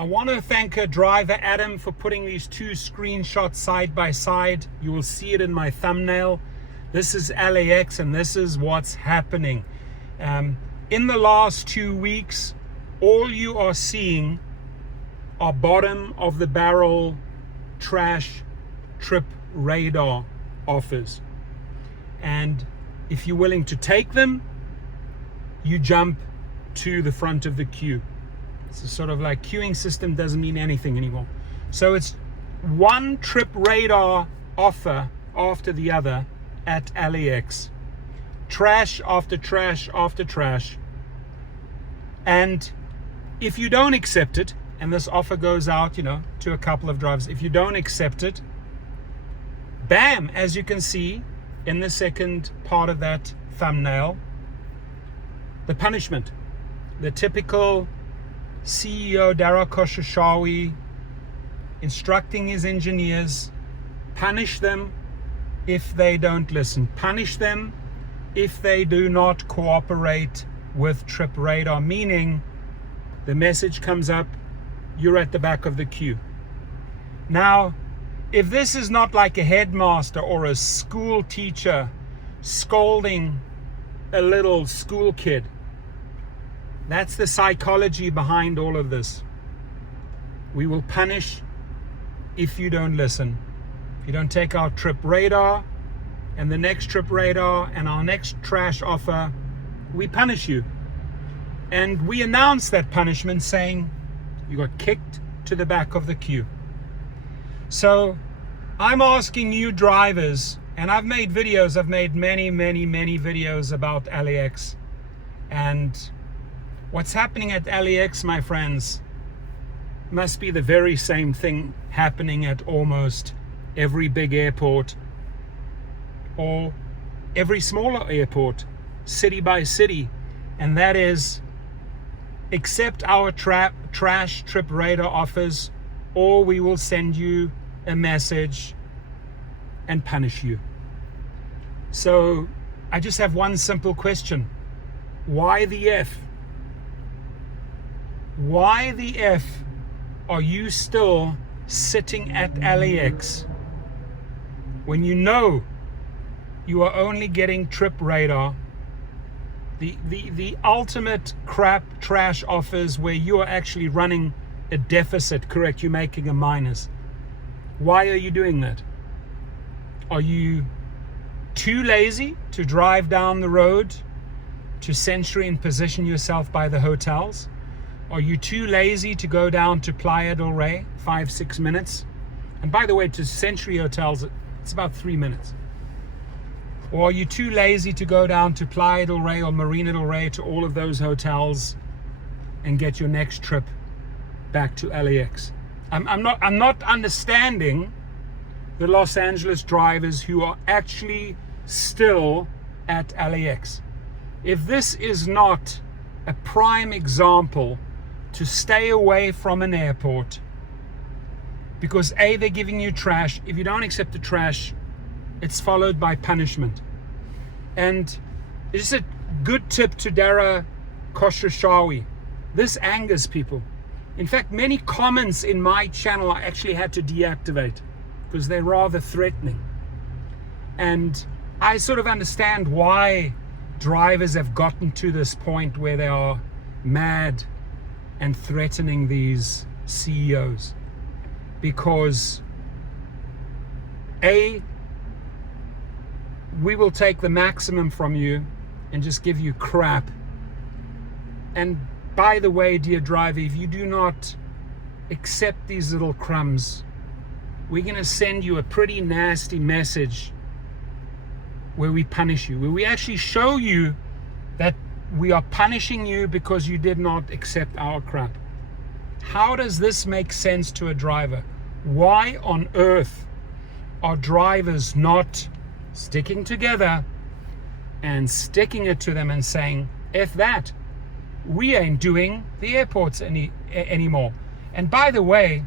I want to thank driver Adam for putting these two screenshots side by side. You will see it in my thumbnail. This is LAX and this is what's happening. In the last 2 weeks, all you are seeing are bottom of the barrel trash trip radar offers. And if you're willing to take them, you jump to the front of the queue. It's a sort of like queuing system doesn't mean anything anymore. So it's one trip radar offer after the other at LAX. Trash after trash after trash. And if you don't accept it, and this offer goes out, to a couple of drivers, if you don't accept it, bam, as you can see in the second part of that thumbnail, the punishment, the typical CEO Dara Khosrowshahi instructing his engineers, punish them if they don't listen, punish them if they do not cooperate with trip radar, meaning the message comes up, you're at the back of the queue. Now, if this is not like a headmaster or a school teacher scolding a little school kid, that's the psychology behind all of this. We will punish if you don't listen. If you don't take our trip radar and the next trip radar and our next trash offer, we punish you. And we announce that punishment saying you got kicked to the back of the queue. So I'm asking you drivers, and I've made videos, I've made many videos about LAX. And what's happening at LAX, my friends, must be the very same thing happening at almost every big airport or every smaller airport, city by city. And that is, accept our trash trip radar offers, or we will send you a message and punish you. So I just have one simple question. Why the F? Why the F are you still sitting at LAX when you know you are only getting trip radar, the ultimate crap trash offers where you are actually running a deficit, correct? You're making a minus. Why are you doing that? Are you too lazy to drive down the road to Century and position yourself by the hotels? Are you too lazy to go down to Playa del Rey, 5-6 minutes? And by the way, to Century hotels, it's about 3 minutes. Or are you too lazy to go down to Playa del Rey or Marina del Rey, to all of those hotels, and get your next trip back to LAX? I'm not understanding the Los Angeles drivers who are actually still at LAX. If this is not a prime example to stay away from an airport, because A, they're giving you trash. If you don't accept the trash, it's followed by punishment. And it's a good tip to Dara Khosrowshahi. This angers people. In fact, many comments in my channel I actually had to deactivate because they're rather threatening. And I sort of understand why drivers have gotten to this point where they are mad and threatening these CEOs. Because A, we will take the maximum from you and just give you crap. And by the way, dear driver, if you do not accept these little crumbs, we're going to send you a pretty nasty message where we punish you, where we actually show you that we are punishing you because you did not accept our crap. How does this make sense to a driver? Why on earth are drivers not sticking together and sticking it to them and saying, F that, we ain't doing the airports anymore? And by the way,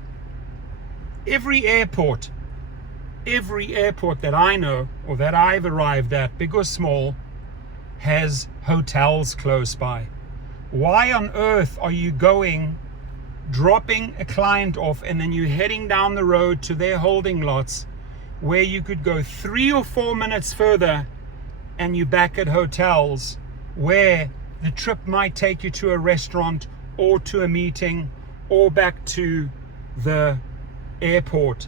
every airport that I know or that I've arrived at, big or small, has hotels close by. Why on earth are you going dropping a client off, and then you're heading down the road to their holding lots, where you could go 3 or 4 minutes further and you're back at hotels where the trip might take you to a restaurant or to a meeting or back to the airport,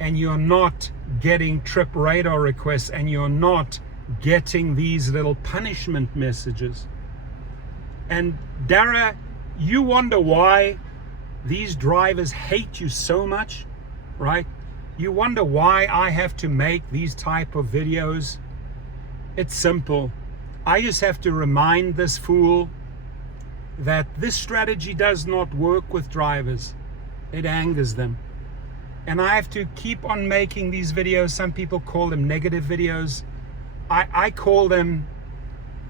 and you're not getting trip radar requests, and you're not getting these little punishment messages. And Dara, you wonder why these drivers hate you so much, right? You wonder why I have to make these type of videos. It's simple. I just have to remind this fool that this strategy does not work with drivers. It angers them. And I have to keep on making these videos. Some people call them negative videos. I call them,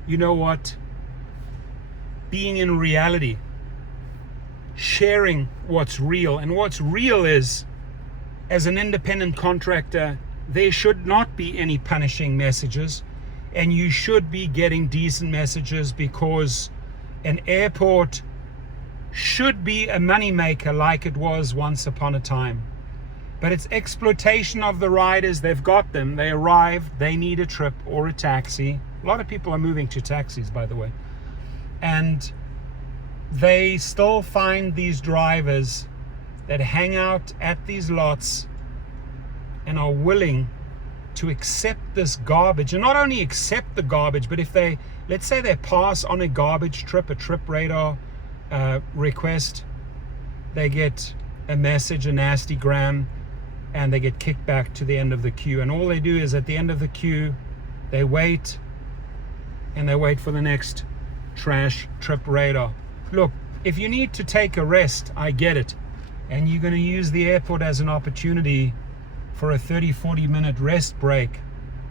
you know what, being in reality, sharing what's real. And what's real is, as an independent contractor, there should not be any punishing messages, and you should be getting decent messages, because an airport should be a moneymaker like it was once upon a time. But it's exploitation of the riders. They've got them. They arrived. They need a trip or a taxi. A lot of people are moving to taxis, by the way. And they still find these drivers that hang out at these lots and are willing to accept this garbage. And not only accept the garbage, but if they, let's say they pass on a garbage trip, a trip radar request, they get a message, a nasty gram, and they get kicked back to the end of the queue. And all they do is, at the end of the queue, they wait, and they wait for the next trash trip radar. Look, if you need to take a rest, I get it. And you're going to use the airport as an opportunity for a 30-40 minute rest break,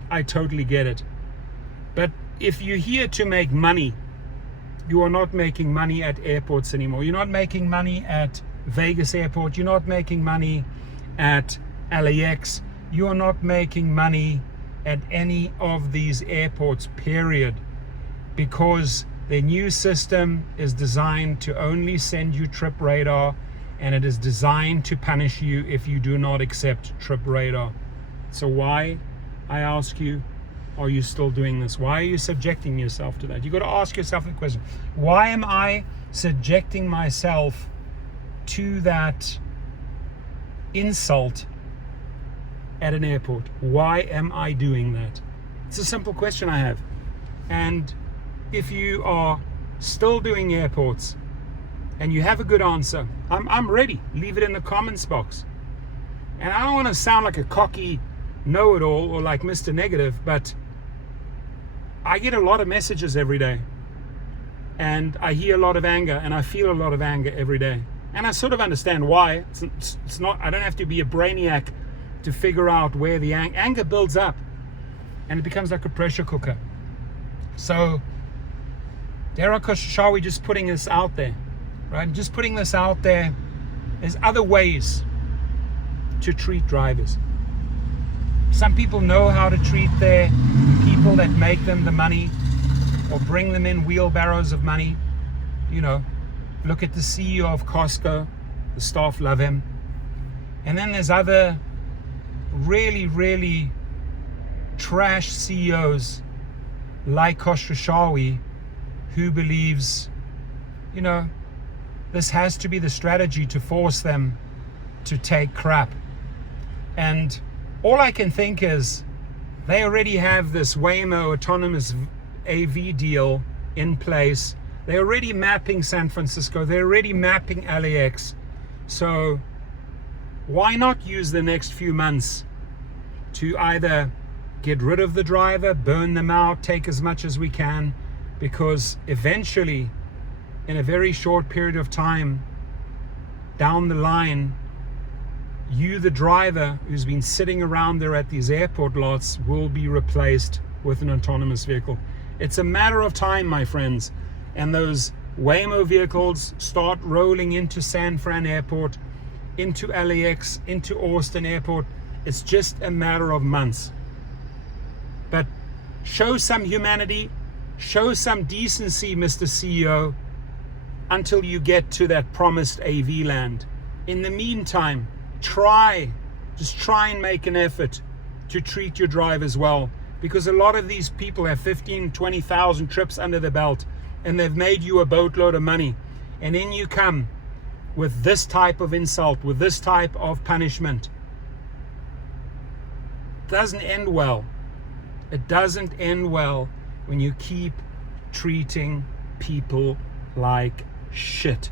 I totally get it. But if you're here to make money, you are not making money at airports anymore. You're not making money at Vegas Airport. You're not making money at LAX. You are not making money at any of these airports, period. Because their new system is designed to only send you trip radar, and it is designed to punish you if you do not accept trip radar. So why, I ask you, are you still doing this? Why are you subjecting yourself to that? You got to ask yourself the question, why am I subjecting myself to that insult at an airport? Why am I doing that? It's a simple question I have. And if you are still doing airports and you have a good answer, I'm ready. Leave it in the comments box. And I don't want to sound like a cocky know-it-all or like Mr. Negative, but I get a lot of messages every day, and I hear a lot of anger, and I feel a lot of anger every day. And I sort of understand why. It's not, I don't have to be a brainiac to figure out where the anger builds up, and it becomes like a pressure cooker. So, shall we just putting this out there, right? Just putting this out there. There's other ways to treat drivers. Some people know how to treat their people that make them the money, or bring them in wheelbarrows of money. You know, look at the CEO of Costco. The staff love him. And then there's other really, really trash CEOs like Khosrowshahi, who believes, you know, this has to be the strategy to force them to take crap. And all I can think is, they already have this Waymo autonomous AV deal in place. They're already mapping San Francisco. They're already mapping LAX. So why not use the next few months to either get rid of the driver, burn them out, take as much as we can, because eventually, in a very short period of time, down the line, you, the driver who's been sitting around there at these airport lots, will be replaced with an autonomous vehicle. It's a matter of time, my friends. And those Waymo vehicles start rolling into San Fran Airport, into LAX, into Austin Airport. It's just a matter of months. But show some humanity, show some decency, Mr. CEO. until you get to that promised AV land. In the meantime, just try and make an effort to treat your drivers well, because a lot of these people have 15, 20,000 trips under the belt, and they've made you a boatload of money, and then you come with this type of insult, with this type of punishment. It doesn't end well. It doesn't end well when you keep treating people like shit.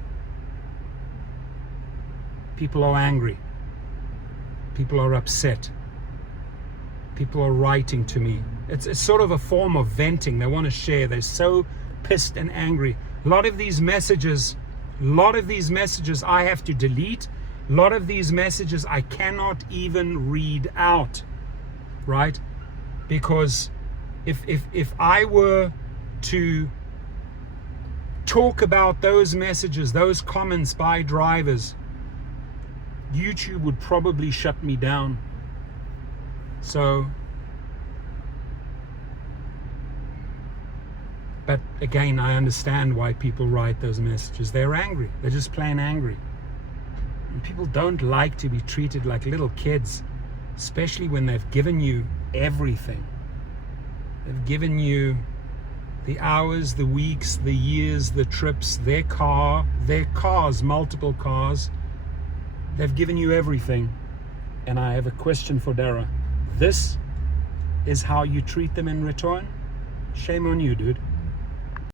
People are angry. People are upset. People are writing to me. It's sort of a form of venting. They want to share. They're so pissed and angry. A lot of these messages I have to delete. A lot of these messages I cannot even read out, right? Because if I were to talk about those messages, those comments by drivers, YouTube would probably shut me down. So, but again, I understand why people write those messages. They're angry. They're just plain angry. And people don't like to be treated like little kids, especially when they've given you everything. They've given you the hours, the weeks, the years, the trips, their cars, multiple cars. They've given you everything. And I have a question for Dara. This is how you treat them in return? Shame on you, dude.